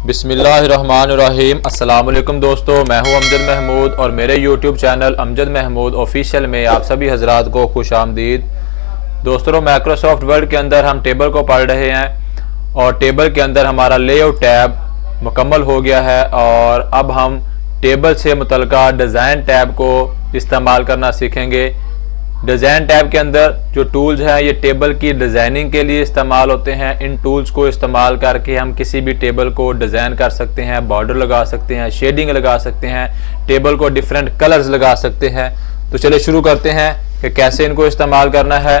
बिस्मिल्लाहिर्रहमानिर्रहीम। अस्सलाम वालेकुम दोस्तों, मैं हूं अमजद महमूद और मेरे YouTube channel Amjad Mahmood official में आप सभी हजरात को खुश आमदीद। दोस्तों, माइक्रोसॉफ्ट वर्ड के अंदर हम टेबल को पढ़ रहे हैं और टेबल के अंदर हमारा लेआउट टैब मुकम्मल हो गया है और अब हम टेबल से मुतल्लिका डिज़ाइन टैब को इस्तेमाल करना सीखेंगे। डिज़ाइन टैब के अंदर जो टूल्स हैं ये टेबल की डिज़ाइनिंग के लिए इस्तेमाल होते हैं। इन टूल्स को इस्तेमाल करके हम किसी भी टेबल को डिज़ाइन कर सकते हैं, बॉर्डर लगा सकते हैं, शेडिंग लगा सकते हैं, टेबल को डिफरेंट कलर्स लगा सकते हैं। तो चलिए शुरू करते हैं कि कैसे इनको इस्तेमाल करना है।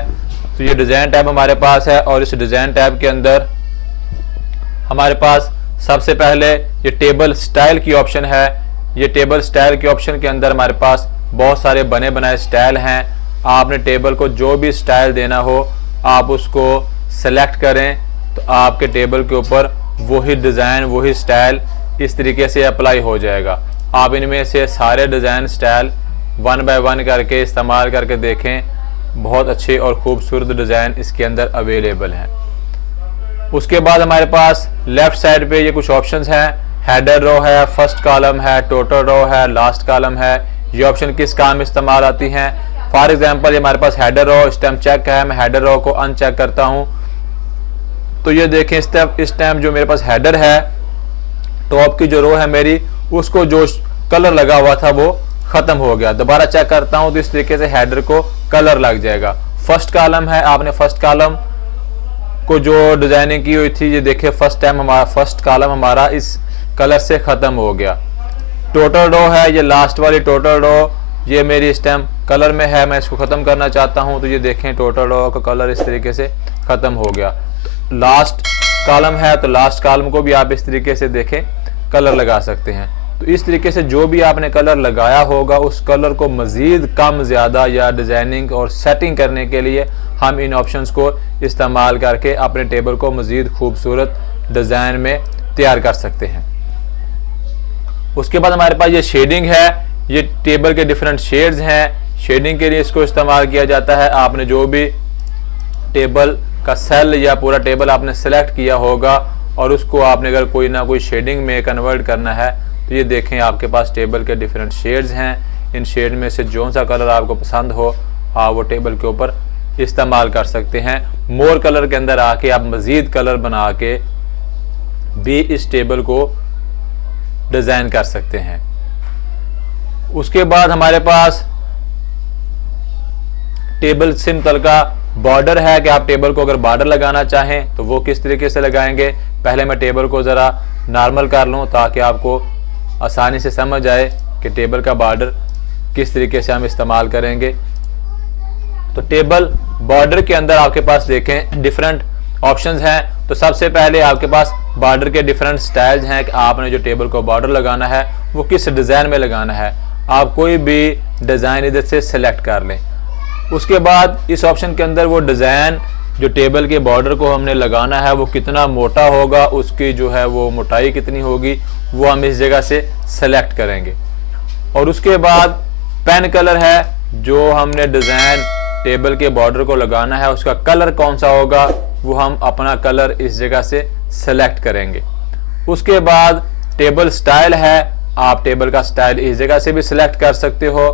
तो ये डिज़ाइन टैब हमारे पास है और इस डिज़ाइन टैब के अंदर हमारे पास सबसे पहले ये टेबल स्टाइल की ऑप्शन है। ये टेबल स्टाइल के ऑप्शन के अंदर हमारे पास बहुत सारे बने बनाए स्टाइल हैं। आपने टेबल को जो भी स्टाइल देना हो आप उसको सेलेक्ट करें तो आपके टेबल के ऊपर वही डिज़ाइन वही स्टाइल इस तरीके से अप्लाई हो जाएगा। आप इनमें से सारे design style one by one करके इस्तेमाल करके देखें, बहुत अच्छे और ख़ूबसूरत डिज़ाइन इसके अंदर अवेलेबल हैं। उसके बाद हमारे पास लेफ़्ट साइड पे ये कुछ ऑप्शंस हैं। हेडर रो है, फर्स्ट कॉलम है, टोटल रो है, लास्ट कॉलम है। ये ऑप्शन किस काम इस्तेमाल आती हैं? फॉर एग्जाम्पल हमारे पास हेडर रो स्टेम चेक है, मैं हेडर रो को अनचेक करता हूं तो ये देखें इस टाइम जो मेरे पास हेडर है टॉप की जो रो है मेरी उसको जो कलर लगा हुआ था वो खत्म हो गया। दोबारा चेक करता हूं तो इस तरीके से हेडर को कलर लग जाएगा। फर्स्ट कॉलम है, आपने फर्स्ट कॉलम को जो डिजाइनिंग की हुई थी ये देखिए फर्स्ट कॉलम हमारा इस कलर से खत्म हो गया। टोटल रो है, ये लास्ट वाली टोटल रो ये मेरी स्टेम कलर में है, मैं इसको ख़त्म करना चाहता हूं तो ये देखें टोटल रो का कलर इस तरीके से ख़त्म हो गया। लास्ट कॉलम है तो लास्ट कॉलम को भी आप इस तरीके से देखें कलर लगा सकते हैं। तो इस तरीके से जो भी आपने कलर लगाया होगा उस कलर को मज़ीद कम ज़्यादा या डिज़ाइनिंग और सेटिंग करने के लिए हम इन ऑप्शंस को इस्तेमाल करके अपने टेबल को मज़ीद खूबसूरत डिज़ाइन में तैयार कर सकते हैं। उसके बाद हमारे पास ये शेडिंग है। ये टेबल के डिफरेंट शेड्स हैं। शेडिंग के लिए इसको इस्तेमाल किया जाता है। आपने जो भी टेबल का सेल या पूरा टेबल आपने सेलेक्ट किया होगा और उसको आपने अगर कोई ना कोई शेडिंग में कन्वर्ट करना है तो ये देखें आपके पास टेबल के डिफरेंट शेड्स हैं। इन शेड में से जो सा कलर आपको पसंद हो आप वो टेबल के ऊपर इस्तेमाल कर सकते हैं। मोर कलर के अंदर आके आप मज़ीद कलर बना के भी इस टेबल को डिज़ाइन कर सकते हैं। उसके बाद हमारे पास टेबल से मुतल्लिका बॉर्डर है कि आप टेबल को अगर बॉर्डर लगाना चाहें तो वो किस तरीके से लगाएंगे। पहले मैं टेबल को ज़रा नॉर्मल कर लूँ ताकि आपको आसानी से समझ आए कि टेबल का बॉर्डर किस तरीके से हम इस्तेमाल करेंगे। तो टेबल बॉर्डर के अंदर आपके पास देखें डिफरेंट ऑप्शंस हैं। तो सबसे पहले आपके पास बॉर्डर के डिफरेंट स्टाइल्स हैं कि आपने जो टेबल को बॉर्डर लगाना है वो किस डिज़ाइन में लगाना है। आप कोई भी डिज़ाइन इधर से सिलेक्ट कर लें। उसके बाद इस ऑप्शन के अंदर वो डिज़ाइन जो टेबल के बॉर्डर को हमने लगाना है वो कितना मोटा होगा, उसकी जो है वो मोटाई कितनी होगी वो हम इस जगह से सेलेक्ट करेंगे। और उसके बाद पेन कलर है, जो हमने डिज़ाइन टेबल के बॉर्डर को लगाना है उसका कलर कौन सा होगा वो हम अपना कलर इस जगह से सेलेक्ट करेंगे। उसके बाद टेबल स्टाइल है, आप टेबल का स्टाइल इस जगह से भी सिलेक्ट कर सकते हो।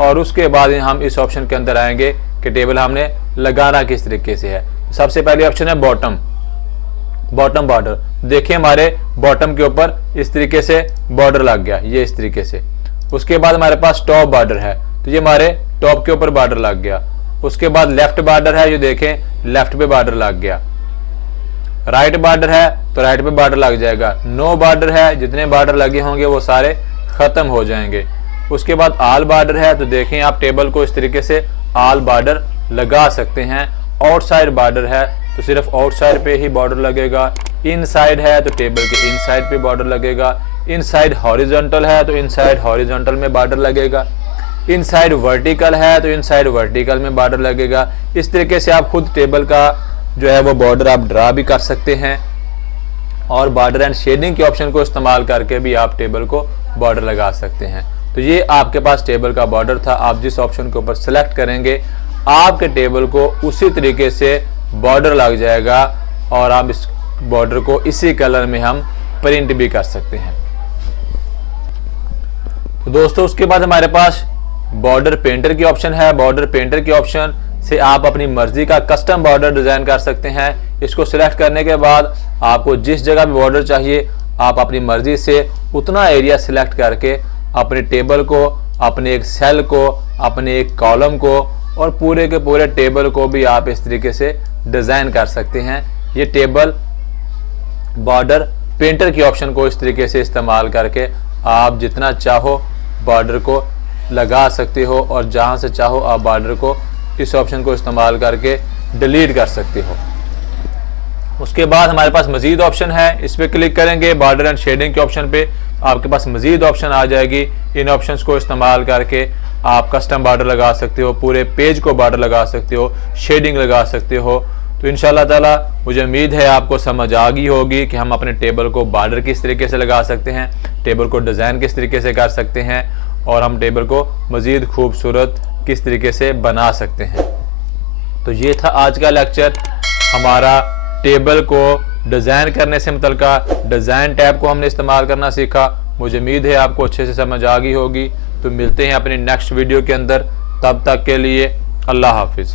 और उसके बाद हम इस ऑप्शन के अंदर आएंगे कि टेबल हमने लगाना किस तरीके से है। सबसे पहले ऑप्शन है बॉटम बॉर्डर। देखिए हमारे बॉटम के ऊपर इस तरीके से बॉर्डर लग गया, ये इस तरीके से। उसके बाद हमारे पास टॉप बॉर्डर है तो ये हमारे टॉप के ऊपर बॉर्डर लग गया। उसके बाद लेफ्ट बॉर्डर है, ये देखें लेफ्ट पे बॉर्डर लग गया। राइट बॉर्डर है तो राइट पे बॉर्डर लग जाएगा। नो बॉर्डर है, जितने बॉर्डर लगे होंगे वो सारे खत्म हो जाएंगे। उसके बाद ऑल बॉर्डर है तो देखें आप टेबल को इस तरीके से ऑल बॉर्डर लगा सकते हैं। आउटसाइड बॉर्डर है तो सिर्फ आउटसाइड पे ही बॉर्डर लगेगा। इनसाइड है तो टेबल के इनसाइड पे बॉर्डर लगेगा। इनसाइड हॉरिजॉन्टल है तो इनसाइड हॉरिजॉन्टल में बॉर्डर लगेगा। इनसाइड वर्टिकल है तो इनसाइड वर्टिकल में बॉर्डर लगेगा। इस तरीके से आप खुद टेबल का जो है वो बॉर्डर आप ड्रा भी कर सकते हैं और बॉर्डर एंड शेडिंग के ऑप्शन को इस्तेमाल करके भी आप टेबल को बॉर्डर लगा सकते हैं। तो ये आपके पास टेबल का बॉर्डर था। आप जिस ऑप्शन के ऊपर सेलेक्ट करेंगे आपके टेबल को उसी तरीके से बॉर्डर लग जाएगा और आप इस बॉर्डर को इसी कलर में हम प्रिंट भी कर सकते हैं। तो दोस्तों उसके बाद हमारे पास बॉर्डर पेंटर की ऑप्शन है। बॉर्डर पेंटर की ऑप्शन से आप अपनी मर्जी का कस्टम बॉर्डर डिजाइन कर सकते हैं। इसको सिलेक्ट करने के बाद आपको जिस जगह भी बॉर्डर चाहिए आप अपनी मर्जी से उतना एरिया सिलेक्ट करके अपने टेबल को, अपने एक सेल को, अपने एक कॉलम को और पूरे के पूरे टेबल को भी आप इस तरीके से डिजाइन कर सकते हैं। ये टेबल बॉर्डर पेंटर की ऑप्शन को इस तरीके से इस्तेमाल करके आप जितना चाहो बॉर्डर को लगा सकते हो और जहां से चाहो आप बॉर्डर को इस ऑप्शन को इस्तेमाल करके डिलीट कर सकते हो। उसके बाद हमारे पास मजीद ऑप्शन है, इस पर क्लिक करेंगे बॉर्डर एंड शेडिंग के ऑप्शन पे, आपके पास मजीद ऑप्शन आ जाएगी। इन ऑप्शंस को इस्तेमाल करके आप कस्टम बॉर्डर लगा सकते हो, पूरे पेज को बॉर्डर लगा सकते हो, शेडिंग लगा सकते हो। तो इंशाल्लाह ताला मुझे उम्मीद है आपको समझ आ गई होगी कि हम अपने टेबल को बॉर्डर किस तरीके से लगा सकते हैं, टेबल को डिज़ाइन किस तरीके से कर सकते हैं और हम टेबल को मज़ीद खूबसूरत किस तरीके से बना सकते हैं। तो ये था आज का लेक्चर, हमारा टेबल को डिज़ाइन करने से मुतल्लिका डिज़ाइन टैब को हमने इस्तेमाल करना सीखा। मुझे उम्मीद है आपको अच्छे से समझ आ गई होगी। तो मिलते हैं अपनी नेक्स्ट वीडियो के अंदर, तब तक के लिए अल्लाह हाफिज़।